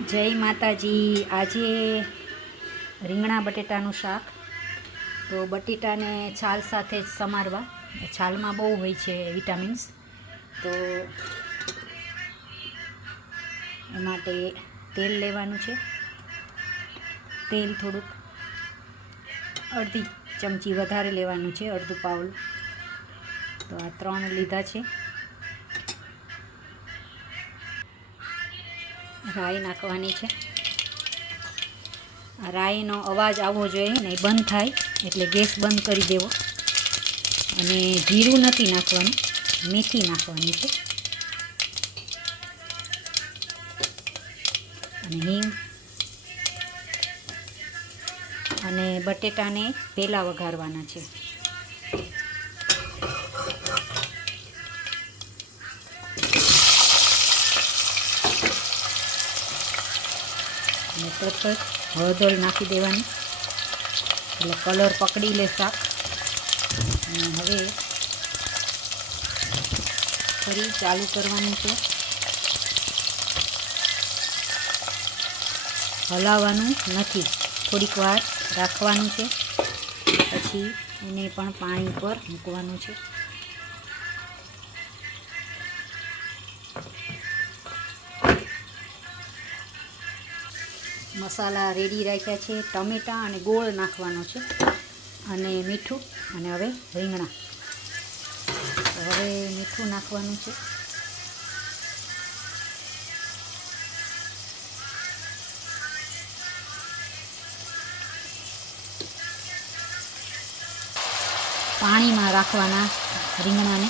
જય માતાજી। આજે રીંગણા બટેટાનું શાક। તો બટેટાને છાલ સાથે જ સમારવા। છાલમાં બહુ હોય છે વિટામિન્સ, તો એ માટે તેલ લેવાનું છે। તેલ થોડુંક અડધી ચમચી વધારે લેવાનું છે, અડધું પાવલું। તો આ 3 લીધા છે। રાઈ નાખવાની છે। આ રાઈનો અવાજ આવવો જોઈએ ને, બંધ થાય એટલે ગેસ બંધ કરી દેવો। અને જીરું નથી નાખવાનું, મેથી નાખવાની છે અને હિંગ। અને બટેટાને પહેલાં વઘારવાના છે। અને તરત જ હળદર નાખી દેવાની એટલે કલર પકડી લે શાક। અને હવે ફરી ચાલુ કરવાનું છે, હલાવવાનું નથી, થોડીક વાર રાખવાનું છે, પછી એને પણ પાણી પર મૂકવાનું છે। મસાલા રેડી રાખ્યા છે। ટમેટાં અને ગોળ નાખવાનો છે અને મીઠું, અને હવે રીંગણા। હવે મીઠું નાખવાનું છે, પાણીમાં રાખવાના રીંગણાને,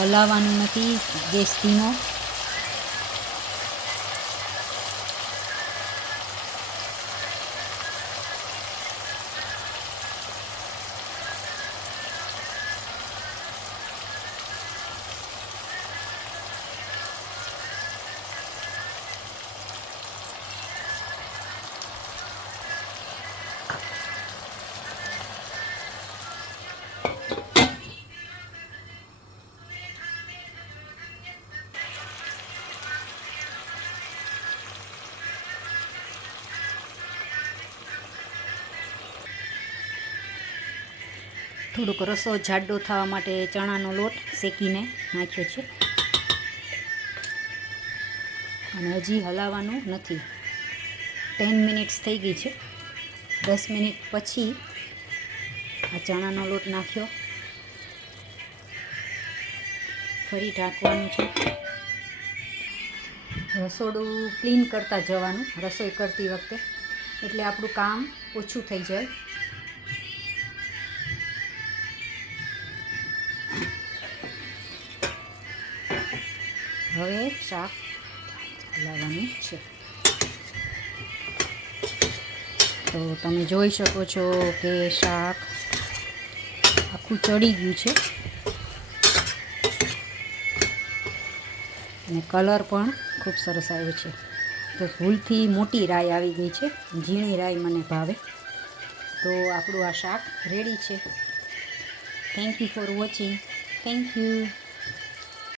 હલાવવાનું નથી, ગેસ ધીમો। થોડુંક રસો જાડો થવા માટે ચણાનો લોટ શેકીને નાખ્યો છે અને હજી હલાવવાનું નથી। 10 મિનિટ્સ થઈ ગઈ છે। 10 મિનિટ પછી આ ચણાનો લોટ નાખ્યો, ફરી ઢાંકવાનું છે। રસોડું ક્લીન કરતા જવાનું રસોઈ કરતી વખતે, એટલે આપણું કામ ઓછું થઈ જાય। હવે શાક હલાવવાનું છે, તો તમે જોઈ શકો છો કે શાક આખું ચડી ગયું છે અને કલર પણ ખૂબ સરસ આવ્યો છે। તો ભૂલથી મોટી રાઈ આવી ગઈ છે, ઝીણી રાઈ મને ભાવે। તો આપણું આ શાક રેડી છે। Thank you for watching. Thank you.